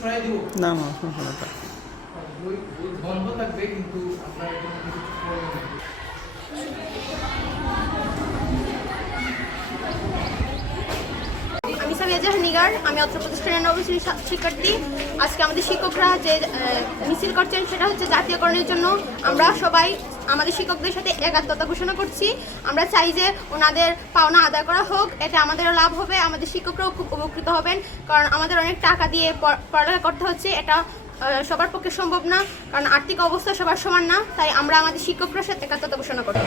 সরাই দিব না না সমস্যা না বন্ধ থাকবে কিন্তু আপনার আমি সামিয়া জাহান নিগার, আমি অত্র প্রতিষ্ঠানের নবম শ্রেণীর শিক্ষার্থী। আজকে আমাদের শিক্ষকরা যে মিছিল করছেন সেটা হচ্ছে জাতীয়করণের জন্য। আমরা সবাই আমাদের শিক্ষকদের সাথে একাত্মতা ঘোষণা করছি। আমরা চাই যে ওনাদের পাওনা আদায় করা হোক, এতে আমাদেরও লাভ হবে, আমাদের শিক্ষকরাও খুব উপকৃত হবেন। কারণ আমাদের অনেক টাকা দিয়ে পড়ালেখা করতে হচ্ছে, এটা সবার পক্ষে সম্ভব না, কারণ আর্থিক অবস্থা সবার সমান না। তাই আমরা আমাদের শিক্ষকদের সাথে একাত্মতা ঘোষণা করছি।